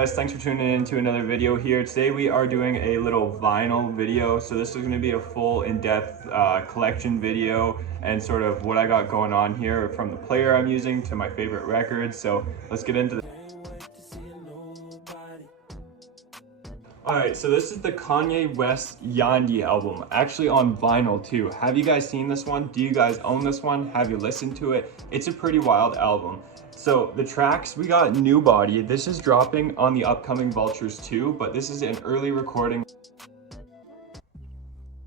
Guys, thanks for tuning in to another video here. Today we are doing a little vinyl video. So this is going to be a full in-depth collection video and sort of what I got going on here from the player I'm using to my favorite records. So let's get into this. Alright, so this is the Kanye West Yandhi album, actually on vinyl too. Have you guys seen this one? Do you guys own this one? Have you listened to it? It's a pretty wild album. So the tracks, we got New Body. This is dropping on the upcoming Vultures 2, but this is an early recording.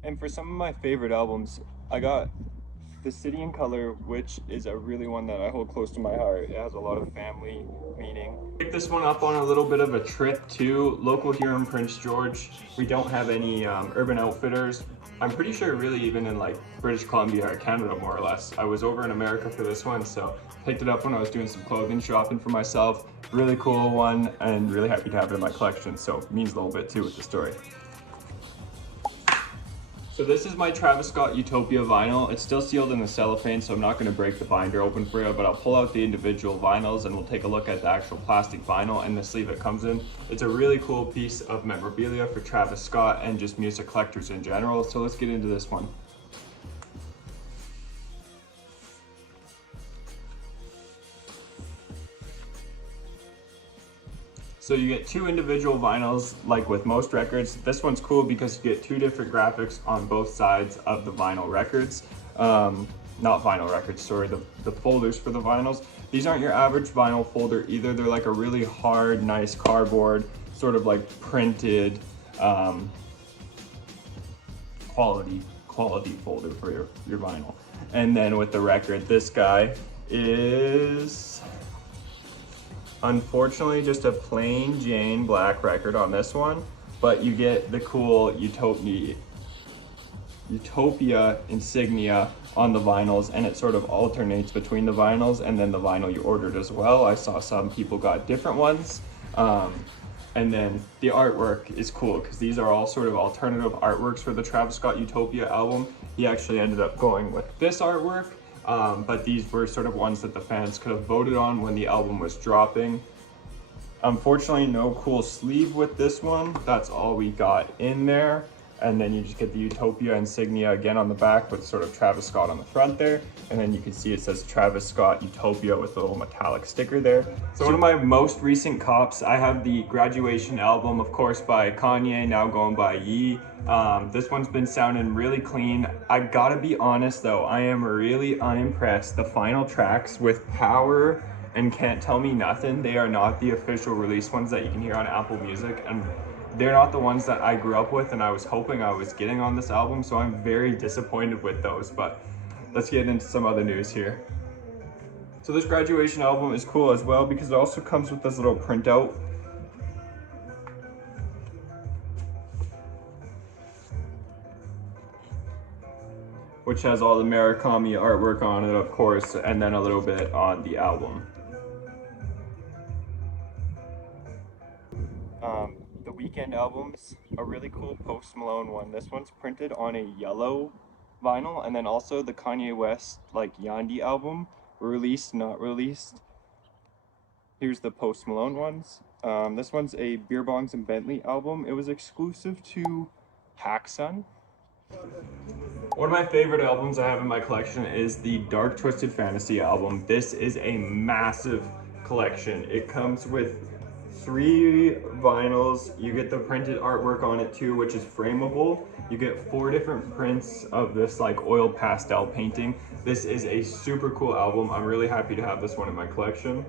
And for some of my favorite albums, I got The City in Color, which is a really one that I hold close to my heart. It has a lot of family meaning. Picked this one up on a little bit of a trip too, local here in Prince George. We don't have any Urban Outfitters. I'm pretty sure really even in like British Columbia or Canada more or less. I was over in America for this one, so picked it up when I was doing some clothing shopping for myself. Really cool one and really happy to have it in my collection, so it means a little bit too with the story. So this is my Travis Scott Utopia vinyl. It's still sealed in the cellophane, so I'm not going to break the binder open for you, but I'll pull out the individual vinyls and we'll take a look at the actual plastic vinyl and the sleeve it comes in. It's a really cool piece of memorabilia for Travis Scott and just music collectors in general, so let's get into this one. So you get two individual vinyls, like with most records. This one's cool because you get two different graphics on both sides of the vinyl records. Not vinyl records, sorry, the folders for the vinyls. These aren't your average vinyl folder either. They're like a really hard, nice cardboard, sort of like printed quality folder for your vinyl. And then with the record, this guy is unfortunately just a plain Jane black record on this one, but you get the cool Utopia insignia on the vinyls, and it sort of alternates between the vinyls and then the vinyl you ordered as well. I saw some people got different ones. And then the artwork is cool because these are all sort of alternative artworks for the Travis Scott Utopia album. He actually ended up going with this artwork. But these were sort of ones that the fans could have voted on when the album was dropping. Unfortunately, no cool sleeve with this one. That's all we got in there. And then you just get the Utopia insignia again on the back with sort of Travis Scott on the front there. And then you can see it says Travis Scott Utopia with a little metallic sticker there. So one of my most recent cops, I have the Graduation album, of course, by Kanye, now going by Ye. This one's been sounding really clean. I gotta be honest though, I am really unimpressed. The final tracks with Power and Can't Tell Me Nothing, they are not the official release ones that you can hear on Apple Music, and they're not the ones that I grew up with and I was hoping I was getting on this album, so I'm very disappointed with those. But let's get into some other news here. So this Graduation album is cool as well because it also comes with this little printout. Which has all the Murakami artwork on it, of course, and then a little bit on the album. The Weekend album's a really cool Post Malone one. This one's printed on a yellow vinyl, and then also the Kanye West like Yandhi album, released, not released. Here's the Post Malone ones. This one's a Beer Bongs and Bentley album. It was exclusive to PacSun. One of my favorite albums I have in my collection is the Dark Twisted Fantasy album. This is a massive collection. It comes with 3 vinyls. You get the printed artwork on it too, which is frameable. You get 4 different prints of this like oil pastel painting. This is a super cool album. I'm really happy to have this one in my collection.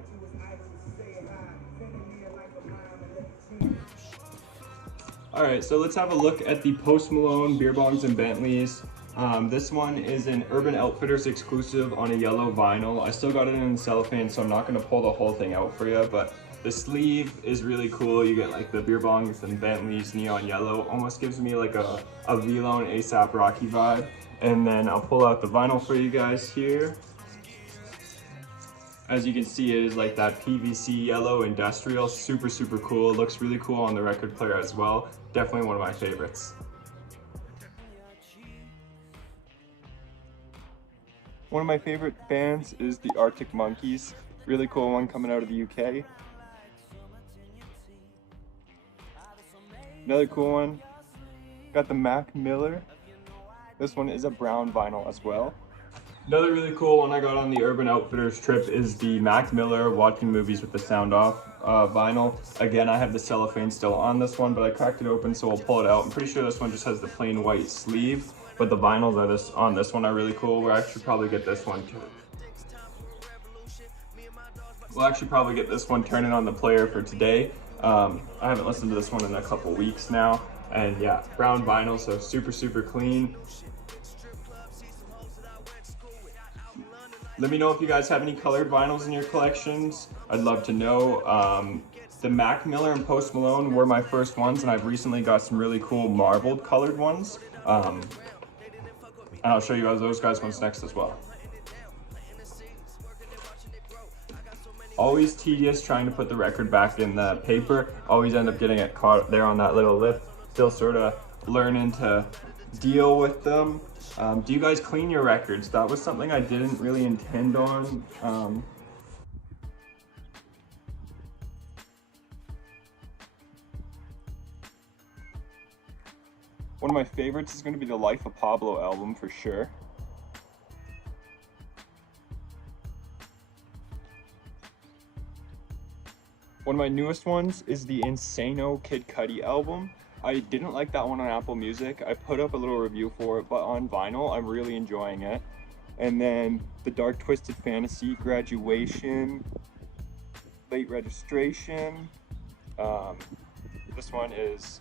Alright, so let's have a look at the Post Malone Beer Bongs and Bentleys. This one is an Urban Outfitters exclusive on a yellow vinyl. I still got it in the cellophane, so I'm not going to pull the whole thing out for you, but the sleeve is really cool. You get like the Beer Bongs and Bentleys neon yellow. Almost gives me like a V-Lone A$AP Rocky vibe. And then I'll pull out the vinyl for you guys here. As you can see, it is like that PVC yellow industrial, super cool. It looks really cool on the record player as well. Definitely one of my favorites. One of my favorite bands is the Arctic Monkeys. Really cool one coming out of the UK. Another cool one, got the Mac Miller. This one is a brown vinyl as well. Another really cool one I got on the Urban Outfitters trip is the Mac Miller Watching Movies with the Sound Off vinyl. Again, I have the cellophane still on this one, but I cracked it open, so we'll pull it out. I'm pretty sure this one just has the plain white sleeve, but the vinyls on this one are really cool. We'll actually probably get this one too. We'll actually probably get this one turning on the player for today. I haven't listened to this one in a couple weeks now, and yeah, brown vinyl, so super clean. Let me know if you guys have any colored vinyls in your collections. I'd love to know. The Mac Miller and Post Malone were my first ones, and I've recently got some really cool marbled colored ones. And I'll show you those guys ones next as well. Always tedious trying to put the record back in the paper. Always end up getting it caught there on that little lip. Still sort of learning to deal with them. Do you guys clean your records? That was something I didn't really intend on. One of my favorites is going to be the Life of Pablo album for sure. One of my newest ones is the Insano Kid Cudi album. I didn't like that one on Apple Music. I put up a little review for it, but on vinyl, I'm really enjoying it. And then the Dark Twisted Fantasy, Graduation, Late Registration. This one is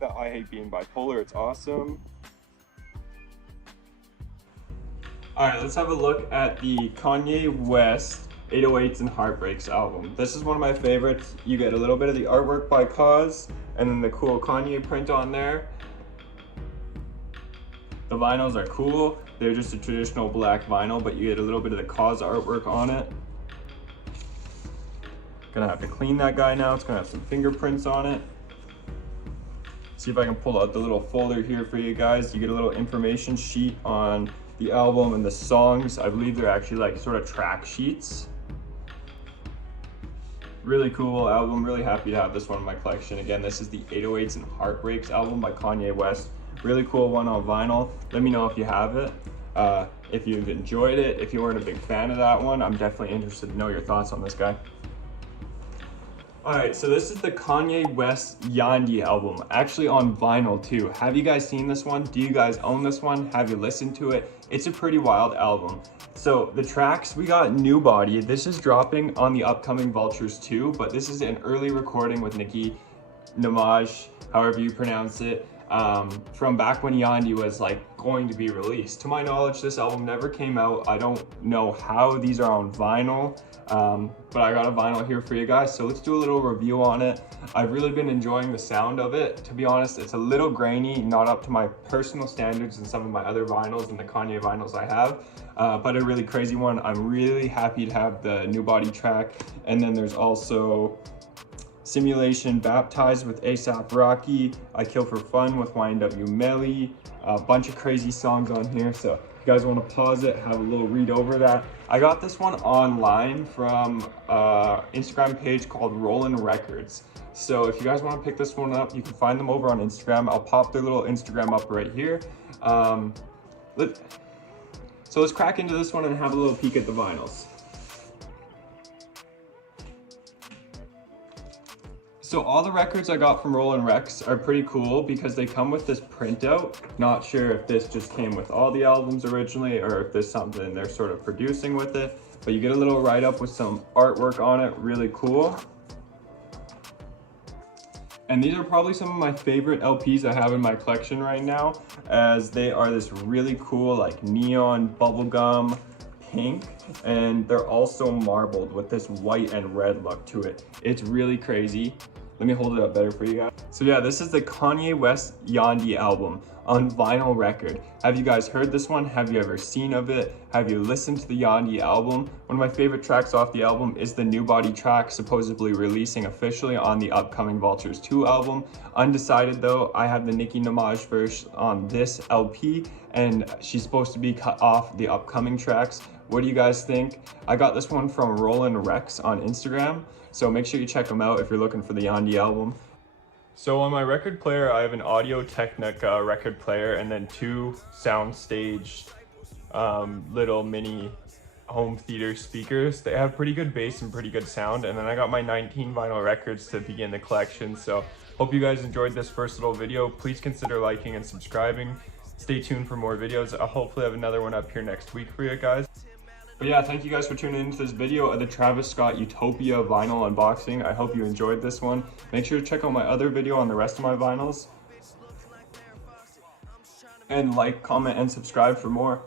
the I Hate Being Bipolar. It's awesome. All right, let's have a look at the Kanye West 808s and Heartbreaks album. This is one of my favorites. You get a little bit of the artwork by Cause and then the cool Kanye print on there. The vinyls are cool. They're just a traditional black vinyl, but you get a little bit of the Cause artwork on it. Gonna have to clean that guy now. It's gonna have some fingerprints on it. See if I can pull out the little folder here for you guys. You get a little information sheet on the album and the songs. I believe they're actually like sort of track sheets. Really cool album, really happy to have this one in my collection. Again, this is the 808s and Heartbreaks album by Kanye West. Really cool one on vinyl. Let me know if you have it, if you've enjoyed it. If you weren't a big fan of that one, I'm definitely interested to know your thoughts on this guy. All right, so this is the Kanye West Yandhi album, actually on vinyl too. Have you guys seen this one? Do you guys own this one? Have you listened to it? It's a pretty wild album. So the tracks, we got New Body. This is dropping on the upcoming Vultures 2, but this is an early recording with Nicki Minaj, however you pronounce it, from back when Yandhi was like going to be released. To my knowledge, this album never came out. I don't know how these are on vinyl, but I got a vinyl here for you guys, so let's do a little review on it. I've really been enjoying the sound of it. To be honest, it's a little grainy, not up to my personal standards and some of my other vinyls and the Kanye vinyls I have, but a really crazy one. I'm really happy to have the New Body track, and then there's also Simulation Baptized with A$AP Rocky, I Kill for Fun with YNW Melly, a bunch of crazy songs on here. So if you guys want to pause it, have a little read over that. I got this one online from an Instagram page called Rollin' Records. So if you guys want to pick this one up, you can find them over on Instagram. I'll pop their little Instagram up right here. So let's crack into this one and have a little peek at the vinyls. So all the records I got from Rollin' Recs are pretty cool because they come with this printout. Not sure if this just came with all the albums originally or if there's something they're sort of producing with it, but you get a little write-up with some artwork on it, really cool. And these are probably some of my favorite LPs I have in my collection right now, as they are this really cool like neon bubblegum pink, and they're also marbled with this white and red look to it. It's really crazy. Let me hold it up better for you guys. So yeah, this is the Kanye West Yandhi album on vinyl record. Have you guys heard this one? Have you ever seen of it? Have you listened to the Yandhi album? One of my favorite tracks off the album is the New Body track, supposedly releasing officially on the upcoming Vultures 2 album. Undecided though, I have the Nicki Minaj verse on this LP, and she's supposed to be cut off the upcoming tracks. What do you guys think? I got this one from Rollin' Recs on Instagram, so make sure you check them out if you're looking for the Yandhi album. So on my record player, I have an Audio-Technica record player and then 2 soundstage little mini home theater speakers. They have pretty good bass and pretty good sound. And then I got my 19 vinyl records to begin the collection. So hope you guys enjoyed this first little video. Please consider liking and subscribing. Stay tuned for more videos. I'll hopefully have another one up here next week for you guys. But yeah, thank you guys for tuning into this video of the Travis Scott Utopia vinyl unboxing. I hope you enjoyed this one. Make sure to check out my other video on the rest of my vinyls. And like, comment, and subscribe for more.